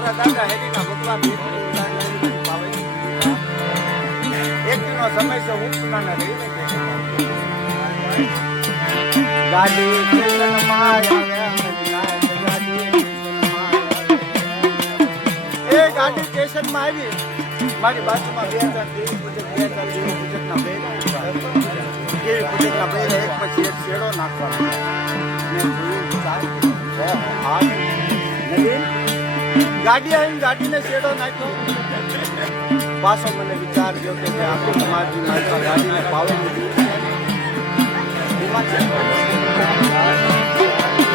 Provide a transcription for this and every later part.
મારા દાદા હેરીના ભગવાન એકનો સમય છે હું પુનાના રહીને ગાડી સ્ટેશનમાં એ ગાડી સ્ટેશનમાં આવી મારી બાજુમાં બે ચાર દેવી પૂજક ના બે દેવી પૂજકના બે એક પછી એક શેડો નાખવાનો ગાડી આવીને ગાડીને શેડો નાખ્યો પાછો મને વિચાર ગયો કે આપણે સમાજની નાખવા ગાડીને પાવે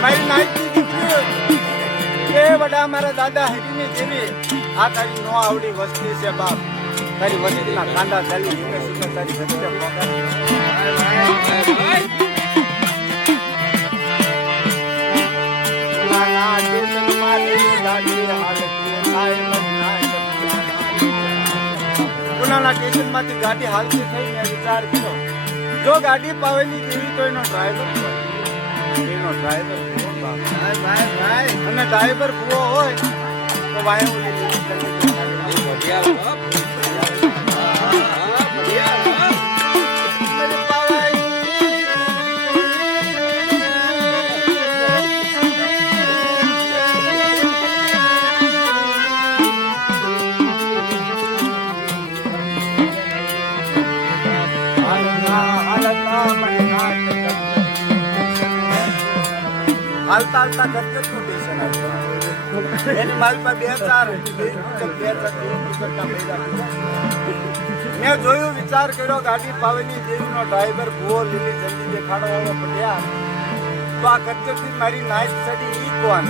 મારી નાખી દીકરી એ વડા મારા દાદા હરીને જેવી આ તારી નો આવડી વસ્તી છે બાપ તારી વસ્તીના કાંડા ચાલી સીધે તારી વસ્તી પુનાના સ્ટેશનમાંથી ગાડી હાલતી થઈ મેં વિચાર કર્યો જો ગાડી પાવેલી જેવી તો એનો ડ્રાઈવર અને ડ્રાઈવર ભૂવો હોય તો વાયો હાલતા હાલતા ગરગત નું સ્ટેશન આવ્યું એની માલમાં બે ચાર મેં જોયું વિચાર કર્યો ગાડી પાવેલી દેવીનો ડ્રાઈવર ભૂવો લીલી જલ્દી દેખાડો આવ્યો પડ્યા તો આ ગરગત મારી નાઈટ ચડી ઈ કોણ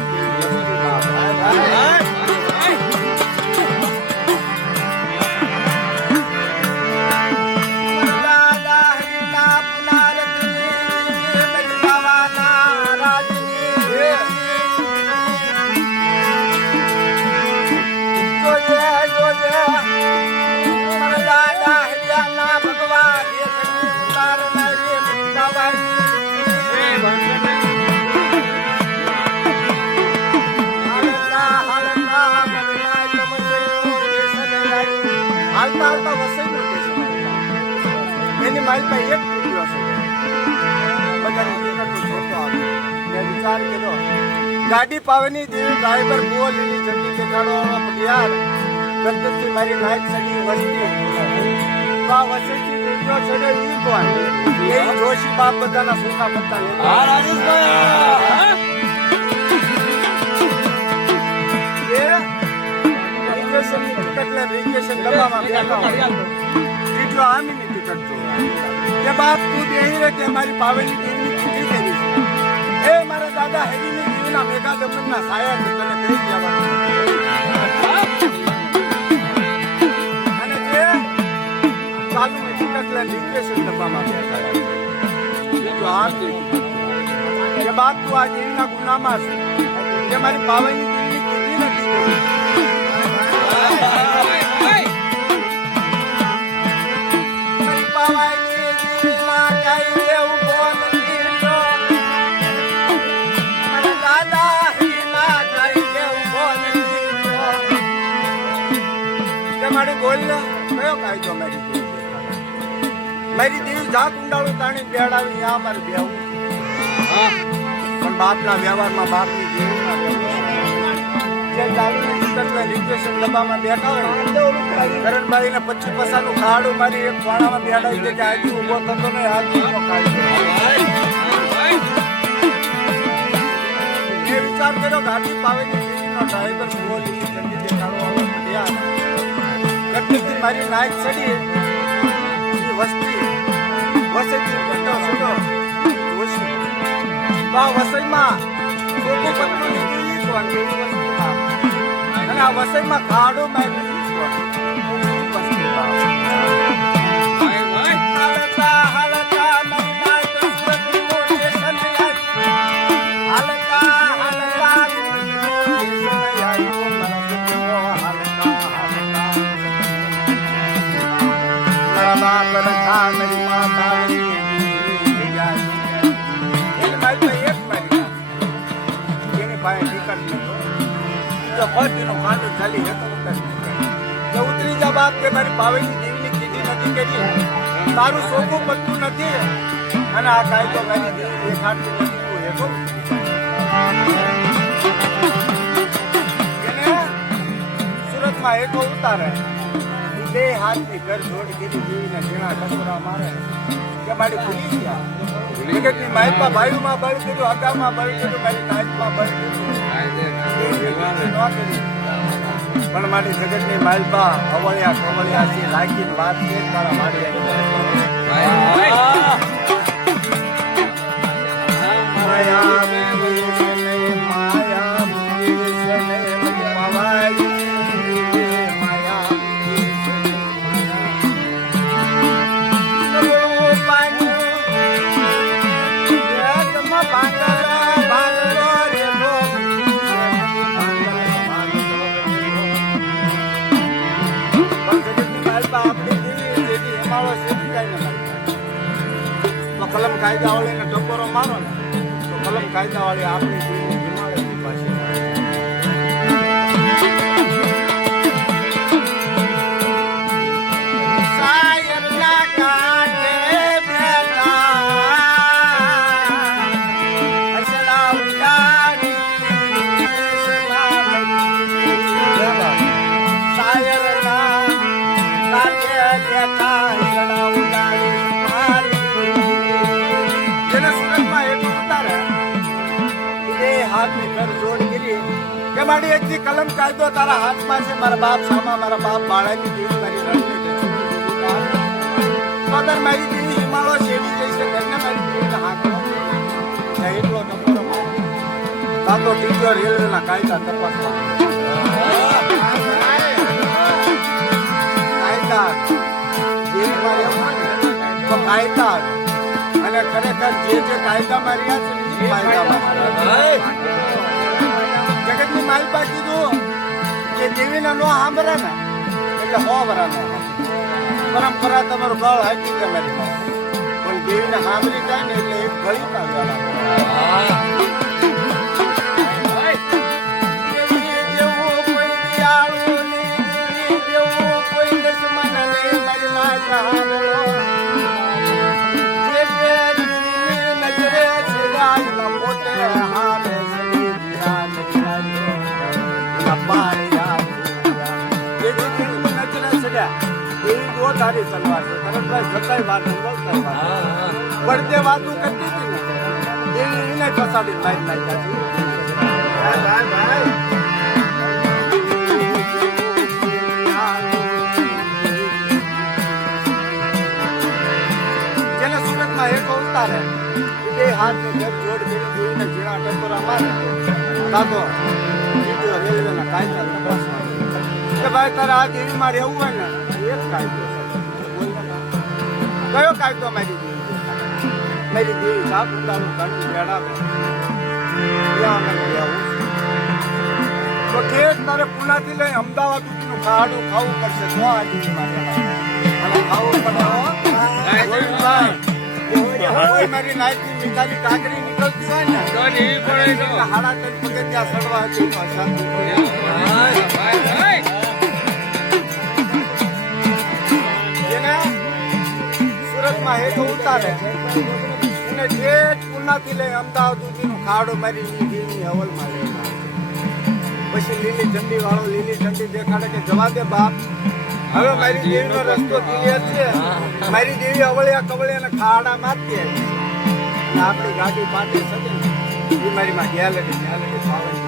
હાલતા વસઈ નું એની માઇલમાં એક વિચાર કર્યો ગાડી પાવાની દેવી ડ્રાઈવર બહુ લીલી જલ્દી દેખાડો યાર ગંદથી મારી નાઈટ સડી વસ્તી આ વસેથી દીકરો ચડે ઈ કોણ એ જોશી બાપ બધાના સોના પત્તા લેતા મારી પાવેલી દેવી છૂટી ગઈ છે એ મારા દાદા હેરીની દેવીના મેઘા દમનના સાયા છે તને કહી જવાનું અને તે ચાલુ મેં ટિકટ લઈને રિક્વેશન ડબ્બામાં બેઠા જો આ કે બાપ તું આ દેવીના ગુનામાં છે કે મારી પાવેલી દેવી કીધી નથી મારી દેવી જા કુંડાળું તાણી બેડાવી યા મારે બેવું પણ બાપના વ્યવહારમાં બાપની દેવીના રિક્વેશન ડબ્બામાં બેઠા હોય કરણભાઈને 25 પૈસાનું ખાડું મારી એક વાણામાં બેડાવી દે કે આજે ઉભો થતો ને હાથ એ વિચાર કર્યો ગાડી પાવેલી દેવીનો ડ્રાઈવર ભૂવો લીધી જલ્દી દેખાડો ગટથી મારી નાઈક ચડી વસ્તી વસઈમાં અને આ વસઈમાં ખાડો મારી જો ફટ એનો કાંડો ચાલી હેઠો ઉતારી ઉતરી જા બાપ કે મારી પાવેલી દેવીની કીધી નથી કરી તારું સોગું બનતું નથી અને આ કાયદો મારી દેવી દેખાડતી નથી તું હેઠો એને સુરતમાં હેઠો ઉતારે બે હાથની ઘર જોડ કરી દેવીને ઝીણા ટકોરા મારે કે મારી ભૂલી ગયા જગતની માહિતમાં ભાઈઓમાં બળ કર્યું હગામાં બળ કર્યું મારી નાયતમાં બળ કર્યું પણ મારી જગતની માલપા અવળિયા કવળિયા છે લાગીને વાત છે તારા મારી કલમ કાયદા વાળીને ટકોરો મારો ને તો કલમ કાયદા વાળી આપણી હિમાલયની પાસે સાયરના કાંઠે બેઠા અસલા ઉડાડી સાયરના કાંઠે બેઠા અસલા ઉડાડી હાથની ઘર જોડ કરી કે મારી એકથી કલમ કાયદો તારા હાથમાં છે મારા બાપ સામા મારા બાપ બાળાની દેવી મારી રણની મારી દેવી હિમાલય શેરી જઈ છે તેને મારી દેવીના હાથમાં એટલો ટકોરો તાતો ટીચર રેલવેના કાયદા તપાસવા કાયદા દેવી મારી તો કાયદા અને ખરેખર જે કાયદામાં રહ્યા છે જગતની માલપા કીધું કે દેવીને નો સાંભળે ને એટલે 100 વરા નો પરંપરા તમારું ગળ હાકી કે મારી પણ દેવીને સાંભળી જાય ને એટલે એક ગળી પાડવા તારી સલવાર છે તરતભાઈ જતાય વાત બોલતા પડતે વાતું કરતી હતી ને એને ફસાડી લાઈન જેને સુરતમાં એક ઉતારે બે હાથ ને જોડ કરી દેવીને ઝીણા ટકોરા મારે તાતો રેલવેના કાયદા તપાસવા કે ભાઈ તારે આ દેવીમાં રહેવું હોય ને એક કાયદો કયો કાયદો મારી દેવી સાપ ઉતારું ઘંટ મેળાવે તો ઠેઠ તારે પુનાથી લઈ અમદાવાદ સુધીનું ખાડું ખાવું પડશે તો આ દેવી મારે અને ખાવું પડે મારી નાયકની મીઠાની કાંકરી નીકળતી હોય ને હાડા 3 પગે ત્યાં સડવા હતી સુરતમાં હેઠો ઉતારે એને ઠેઠ પુનાથી લઈ અમદાવાદ સુધીનો ખાડો મારી દેવીની હવલમાં લે પછી લીલી ઝંડી વાળો લીલી ઝંડી દેખાડે કે જવા દે બાપ હવે મારી દેવીનો રસ્તો ક્લિયર છે મારી દેવી અવળિયા કવળિયા ખાડા મારતી અને આપણી ગાડી પાટી સજે એ મારી માં ગેલેરી પાવન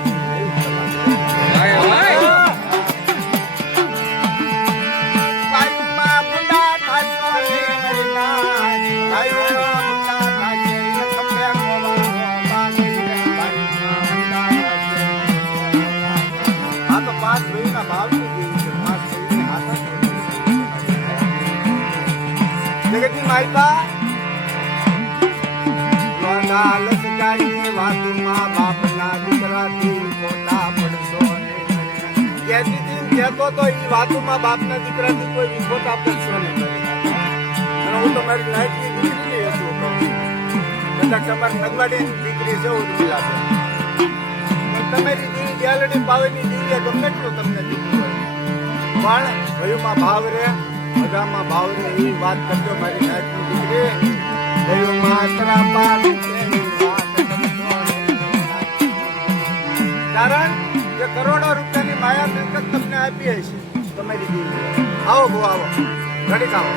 જગતની માલપા લાલચ ગાઈ વાતમાં બાપના દીકરાથી પોતા પડશો કહેતી હતી કહેતો તો એ વાતમાં બાપના દીકરાથી કોઈ વિખોટા પડશો નહીં અને હું તો મારી નાયકની દીકરી હતું કદાચ તમારી નગવાડીની દીકરી છે ઉર્મિલા તમારી દીકરી ગેલડી પાવેની દેવીએ ગમે એટલું તમને દીધું હોય પણ ભયુમાં ભાવ રે બધામાં ભાવ રે એવી વાત કરજો મારી નાચની દીકરી ભયુમાં તરા પાડી કારણ કે કરોડો રૂપિયાની માયા મિલકત તમને આપી હશે તમારી દેવી. આવો બહુ આવો ઘડીક આવો.